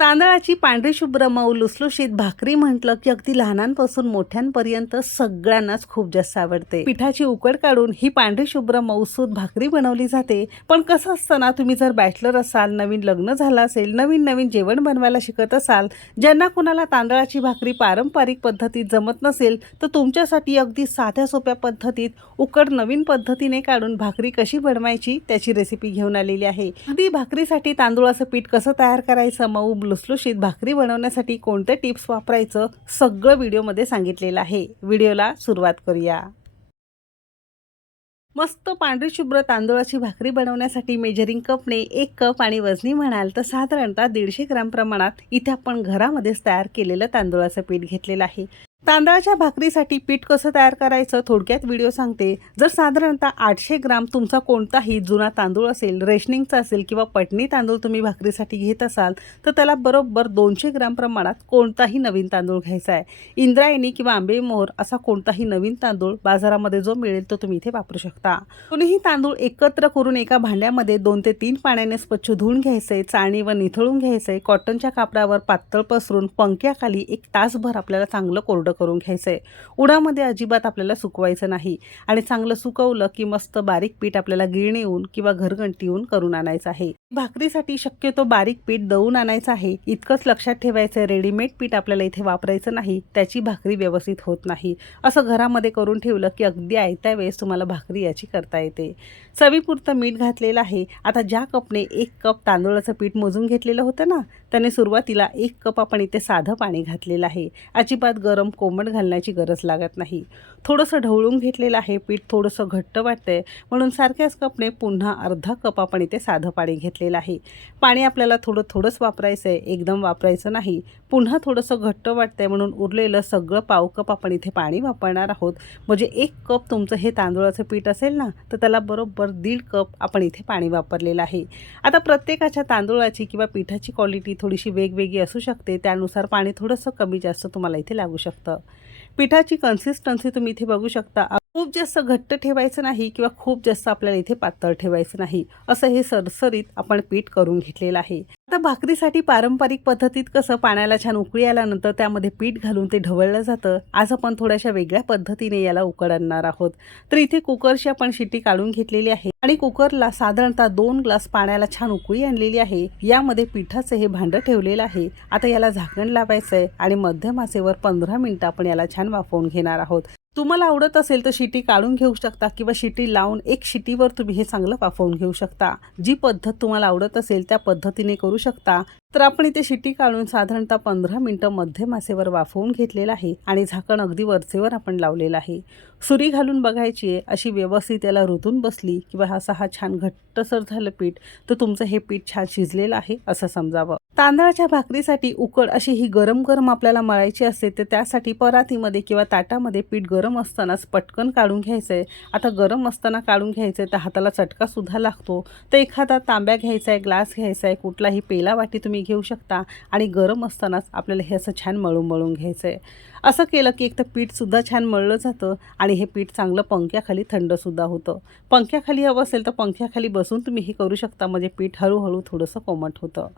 तांदळाची पांढरी शुभ्र मऊ लुसलुशीत भाकरी म्हटलं की अगदी लहानांपासून मोठ्यांपर्यंत सगळ्यांनाच खूप जास्त आवडते. पिठाची उकड काढून ही पांढरी शुभ्र मऊसूत भाकरी बनवली जाते. पण कसं असतं ना तुम्ही जर बॅचलर असाल नवीन लग्न झालं असेल नवीन नवीन जेवण बनवायला शिकत असाल ज्यांना कुणाला तांदळाची भाकरी पारंपरिक पद्धतीत जमत नसेल तर तुमच्यासाठी अगदी साध्या सोप्या पद्धतीत उकड नवीन पद्धतीने काढून भाकरी कशी बनवायची त्याची रेसिपी घेऊन आलेली आहे. अगदी भाकरीसाठी तांदूळाचं पीठ कसं तयार करायचं? मऊ लुसलुशीत भाकरी बनवण्यासाठी कोणते टिप्स वापरायचं सगळं व्हिडिओमध्ये सांगितलेलं आहे. व्हिडिओला सुरुवात करूया. मस्त पांढरी शुभ्र तांदूळाची भाकरी बनवण्यासाठी मेजरिंग कपने एक कप आणि वजनी म्हणाल तर साधारणतः दीडशे ग्राम प्रमाणात इथे आपण घरामध्येच तयार केलेलं तांदूळाचं पीठ घेतलेलं आहे. तांदळाच्या भाकरीसाठी पीठ कसं तयार करायचं थोडक्यात व्हिडिओ सांगते. जर साधारणतः आठशे ग्राम तुमचा कोणताही जुना तांदूळ असेल रेशनिंगचा असेल किंवा पटणी तांदूळ तुम्ही भाकरीसाठी घेत असाल तर त्याला बरोबर दोनशे ग्राम प्रमाणात कोणताही नवीन तांदूळ घ्यायचा आहे. इंद्रायणी किंवा आंबे मोहर असा कोणताही नवीन तांदूळ बाजारामध्ये जो मिळेल तो तुम्ही इथे वापरू शकता. कोणीही तांदूळ एकत्र करून एका भांड्यामध्ये दोन ते तीन पाण्याने स्वच्छ धुवून घ्यायचंय चाळणीवर निथळून घ्यायचंय कॉटनच्या कापडावर पातळ पसरून पंख्याखाली एक तासभर आपल्याला चांगलं कोरडं करून घ्यायचंय. उडामध्ये अजिबात आपल्याला सुकवायचं नाही. आणि चांगलं सुकवलं की मस्त बारीक पीठ आपल्याला गिरणीहून किंवा घरघंटीहून करून आणायचं आहे. भाकरीसाठी शक्यतो बारीक पीठ दळून आणायचं आहे. इतकंच लक्षात ठेवायचं रेडीमेड पीठ आपल्याला इथे वापरायचं नाही त्याची भाकरी व्यवस्थित होत नाही. असं घरामध्ये करून ठेवलं की अगदी आयत्या वेळेस तुम्हाला भाकरी याची करता येते. चवीपुरतं मीठ घातलेलं आहे. आता ज्या कपने एक कप तांदूळाचं पीठ मोजून घेतलेलं होतं ना त्याने सुरुवातीला एक कप आपण इथे साधं पाणी घातलेलं आहे. अजिबात गरम कोमट घालण्याची गरज लागत नाही. थोडंसं ढवळून घेतलेलं आहे. पीठ थोडंसं घट्ट वाटतंय. म्हणून सारख्याच कपने पुन्हा अर्धा कप आपण इथे साधं पाणी घेतलेलं आहे. पाणी आपल्याला थोडं थोडंच वापरायचं आहे. एकदम वापरायचं नाही. पुन्हा थोडंसं घट्ट वाटतंय म्हणून उरलेलं सगळं पाव कप आपण इथे पाणी वापरणार आहोत. म्हणजे एक कप तुमचं हे तांदूळाचं पीठ असेल ना तर त्याला बरोबर दीड कप आपण इथे पाणी वापरलेलं आहे. आता प्रत्येकाच्या तांदूळाची किंवा पिठाची क्वालिटी थोडीशी वेगवेगळी असू शकते. त्यानुसार पाणी थोडंसं कमी जास्त तुम्हाला इथे लागू शकतं. पिठाची कन्सिस्टन्सी तुम्ही इथे बघू शकता. खूप जास्त घट्ट ठेवायचं नाही किंवा खूप जास्त आपल्याला इथे पातळ ठेवायचं नाही असं हे सरसरीत आपण पीठ करून घेतलेलं आहे. आता भाकरीसाठी पारंपरिक पद्धतीत कसं पाण्याला छान उकळी आल्यानंतर त्यामध्ये पीठ घालून ते ढवळलं जातं आज आपण थोड्याशा वेगळ्या पद्धतीने याला उकड आणणार आहोत. तर इथे कुकरची आपण शिट्टी काढून घेतलेली आहे आणि कुकरला साधारणतः दोन ग्लास पाण्याला छान उकळी आणलेली आहे. यामध्ये पिठाचं हे भांडं ठेवलेलं आहे. आता याला झाकण लावायचं आहे आणि मध्यम आचेवर पंधरा मिनिटं आपण याला छान वाफवून घेणार आहोत. तुम्हाला आवडत असेल तर शिटी काढून घेऊ शकता किंवा शिटी लावून एक शिटीवर तुम्ही हे चांगलं वाफवून घेऊ शकता. जी पद्धत तुम्हाला आवडत असेल त्या पद्धतीने करू शकता. तर आपण इथे शिटी काढून साधारणतः पंधरा मिनटं मध्यम आचेवर वाफवून घेतलेलं आहे आणि झाकण अगदी वरचेवर आपण लावलेलं आहे. सुरी घालून बघायची आहे. अशी व्यवस्थित त्याला रुतून बसली किंवा असा हा छान घट्टसर झालं पीठ तर तुमचं हे पीठ छान शिजलेलं आहे असं समजावं. तांदळाच्या भाकरीसाठी उकड अशी ही गरम गरम आपल्याला मळायची असते तर त्यासाठी परातीमध्ये किंवा ताटामध्ये पीठ गरम असतानाच पटकन काढून घ्यायचं आहे आता गरम असताना काढून घ्यायचं आहे तर हाताला चटकासुद्धा लागतो. तर एखादा तांब्या घ्यायचा आहे ग्लास घ्यायचा आहे कुठलाही पेला वाटी तुम्ही घेऊ शकता आणि गरम असतानाच आपल्याला हे असं छान मळून मळून घ्यायचं आहे असं केलं की एक तर पीठसुद्धा छान मळलं जातं आणि हे पीठ चांगलं पंख्याखाली थंडसुद्धा होतं. पंख्याखाली हवं असेल तर पंख्याखाली बसून तुम्ही हे करू शकता म्हणजे पीठ हळूहळू थोडंसं कोमट होतं.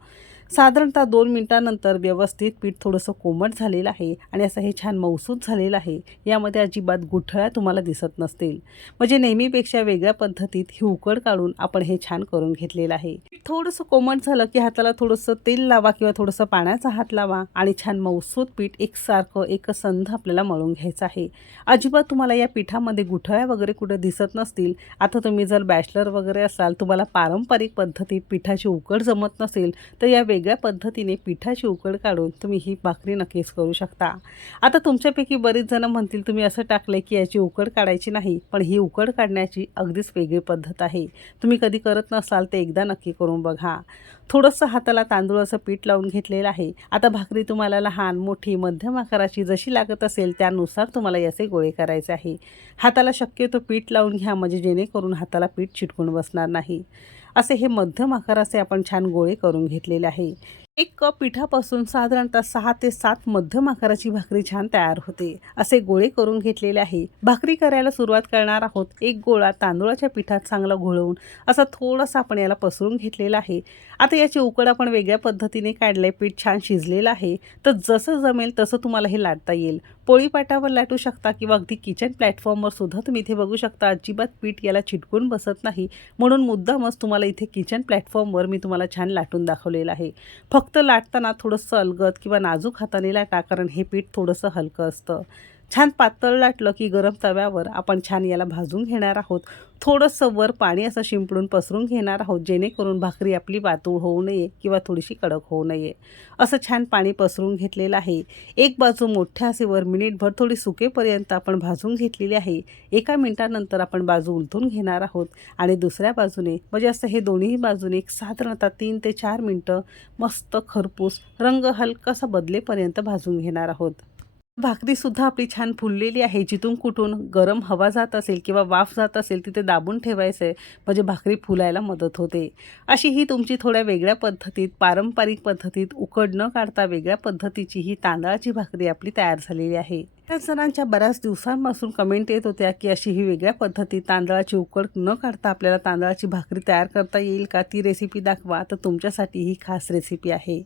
साधारणतः दोन मिनटानंतर व्यवस्थित पीठ थोडंसं कोमट झालेलं आहे आणि असं हे छान मौसूद झालेलं आहे. यामध्ये अजिबात गुठळ्या तुम्हाला दिसत नसतील. म्हणजे नेहमीपेक्षा वेगळ्या पद्धतीत ही उकड काढून आपण हे छान करून घेतलेलं आहे. थोडंसं कोमट झालं की हाताला थोडंसं तेल लावा किंवा थोडंसं पाण्याचा हात लावा आणि छान मौसूद पीठ एकसारखं एकसंध आपल्याला मळून घ्यायचं आहे. अजिबात तुम्हाला या पिठामध्ये गुठळ्या वगैरे कुठे दिसत नसतील. आता तुम्ही जर बॅचलर वगैरे असाल तुम्हाला पारंपरिक पद्धतीत पिठाची उकड जमत नसेल तर या वेगळ्या पद्धतीने पिठाची उकड काढून तुम्ही ही भाकरी नक्कीच करू शकता. आता तुमच्यापैकी बरीच जणं म्हणतील तुम्ही असं टाकलं की याची उकड काढायची नाही पण ही उकड काढण्याची अगदीच वेगळी पद्धत आहे. तुम्ही कधी करत नसाल ते एकदा नक्की करून बघा. थोडंसं हाताला तांदूळाचं पीठ लावून घेतलेलं आहे. आता भाकरी तुम्हाला लहान मोठी मध्यम आकाराची जशी लागत असेल त्यानुसार तुम्हाला याचे गोळे करायचे आहे. हाताला शक्यतो पीठ लावून घ्या म्हणजे जेणेकरून हाताला पीठ चिटकून बसणार नाही. असे हे मध्यम आकाराचे आपण छान गोळे करून घेतलेले आहे. एक कप पिठापासून साधारणतः सहा ते सात मध्यम आकाराची भाकरी छान तयार होते. असे गोळे करून घेतलेले आहे. भाकरी करायला सुरुवात करणार आहोत. एक गोळा तांदूळाच्या पिठात चांगला घोळवून असा थोडासा आपण याला पसरून घेतलेला आहे. आता याची उकड आपण वेगळ्या पद्धतीने काढलं आहे पीठ छान शिजलेलं आहे. तर जसं जमेल तसं तुम्हाला हे लाटता येईल. पोळीपाटावर लाटू शकता किंवा अगदी किचन प्लॅटफॉर्मवर सुद्धा तुम्ही इथे बघू शकता अजिबात पीठ याला चिटकून बसत नाही. म्हणून मुद्दामच तुम्हाला इथे किचन प्लॅटफॉर्मवर मी तुम्हाला छान लाटून दाखवलेलं आहे. फक्त लाटताना थोडंसं अलगद किंवा नाजूक हाताने लाटा कारण हे पीठ थोडंसं हलकं असतं. छान पातळ लाटलं की गरम तव्यावर आपण छान याला भाजून घेणार आहोत. थोडंसं वर पाणी असं शिंपडून पसरून घेणार आहोत जेणेकरून भाकरी आपली वातूळ होऊ नये किंवा थोडीशी कडक होऊ नये. असं छान पाणी पसरून घेतलेलं आहे. एक बाजू मोठ्या असेवर मिनिटभर थोडी सुकेपर्यंत आपण भाजून घेतलेली आहे. एका मिनिटानंतर आपण बाजू उलटून घेणार आहोत आणि दुसऱ्या बाजूने म्हणजे असं हे दोन्ही बाजूने एक साधारणतः तीन ते चार मिनटं मस्त खरपूस रंग हलकासा बदलेपर्यंत भाजून घेणार आहोत. भाकरीसुद्धा आपली छान फुललेली आहे. जिथून कुठून गरम हवा जात असेल किंवा वाफ जात असेल तिथे दाबून ठेवायचं आहे म्हणजे भाकरी फुलायला मदत होते. अशी ही तुमची थोड्या वेगळ्या पद्धतीत पारंपरिक पद्धतीत उकड न काढता वेगळ्या पद्धतीची ही तांदळाची भाकरी आपली तयार झालेली आहे. त्या सणांच्या बऱ्याच दिवसांपासून कमेंट येत होत्या की अशी ही वेगळ्या पद्धतीत तांदळाची उकड न काढता आपल्याला तांदळाची भाकरी तयार करता येईल का? ती रेसिपी दाखवा. तर तुमच्यासाठी ही खास रेसिपी आहे.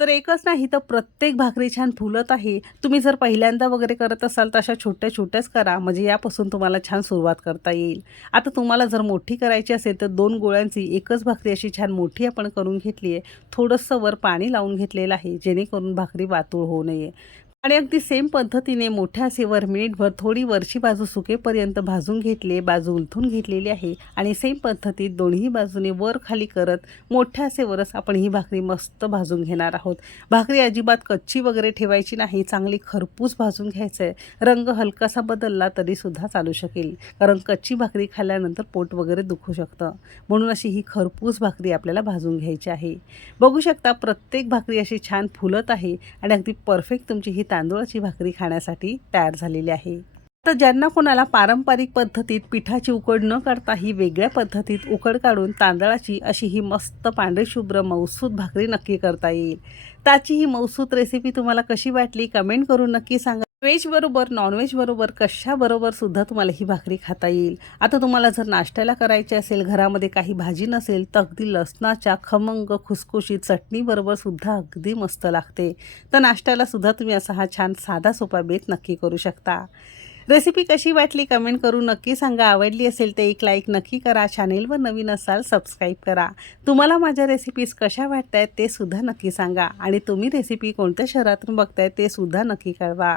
तर एकच नाही तर प्रत्येक भाकरी छान फुलत आहे. तुम्ही जर पहिल्यांदा वगैरे करत असाल तर अशा छोट्या छोट्याच करा म्हणजे यापासून तुम्हाला छान सुरुवात करता येईल. आता तुम्हाला जर मोठी करायची असेल तर दोन गोळ्यांची एकच भाकरी अशी छान मोठी आपण करून घेतली आहे. थोडंसं वर पाणी लावून घेतलेलं आहे जेणेकरून भाकरी वातूळ होऊ नये. आणि अगदी सेम पद्धतीने मोठ्या सेवर मिनिटभर थोडी वरची बाजू सुकेपर्यंत भाजून घेतले बाजू उलथून घेतलेली आहे आणि सेम पद्धतीत दोन्ही बाजूने वर खाली करत मोठ्या सेवरच आपण ही भाकरी मस्त भाजून घेणार आहोत. भाकरी अजिबात कच्ची वगैरे ठेवायची नाही चांगली खरपूस भाजून घ्यायचं आहे रंग हलकासा बदलला तरीसुद्धा चालू शकेल कारण कच्ची भाकरी खाल्ल्यानंतर पोट वगैरे दुखू शकतं. म्हणून अशी ही खरपूस भाकरी आपल्याला भाजून घ्यायची आहे. बघू शकता प्रत्येक भाकरी अशी छान फुलत आहे आणि अगदी परफेक्ट तुमची ही तांदूळाची भाकरी खाण्यासाठी तयार झालेली आहे. तर ज्यांना कोणाला पारंपरिक पद्धतीत पिठाची उकड न करता ही वेगळ्या पद्धतीत उकड काढून तांदळाची अशी ही मस्त पांढरी शुभ्र मौसूद भाकरी नक्की करता येईल. त्याची ही मौसूद रेसिपी तुम्हाला कशी वाटली कमेंट करून नक्की सांगा. व्हेज बरोबर नॉनव्हेज बरोबर कशाबरोबर सुद्धा तुम्हाला ही भाकरी खाता येईल. आता तुम्हाला जर नाश्त्याला करायची असेल घरामध्ये काही भाजी नसेल तर अगदी लसणाच्या खमंग खुसखुशीत चटणीबरोबर सुद्धा अगदी मस्त लागते. तर नाश्त्याला सुद्धा तुम्ही असा हा छान साधा सोपा बेत नक्की करू शकता. रेसिपी कशी वाटली कमेंट करून नक्की सांगा. आवडली असेल तर एक लाईक नक्की करा. चॅनेलवर नवीन असाल सबस्क्राईब करा. तुम्हाला माझ्या रेसिपीज कशा वाटत आहेत ते सुद्धा नक्की सांगा. आणि तुम्ही रेसिपी कोणत्या शहरातून बघताय ते सुद्धा नक्की कळवा.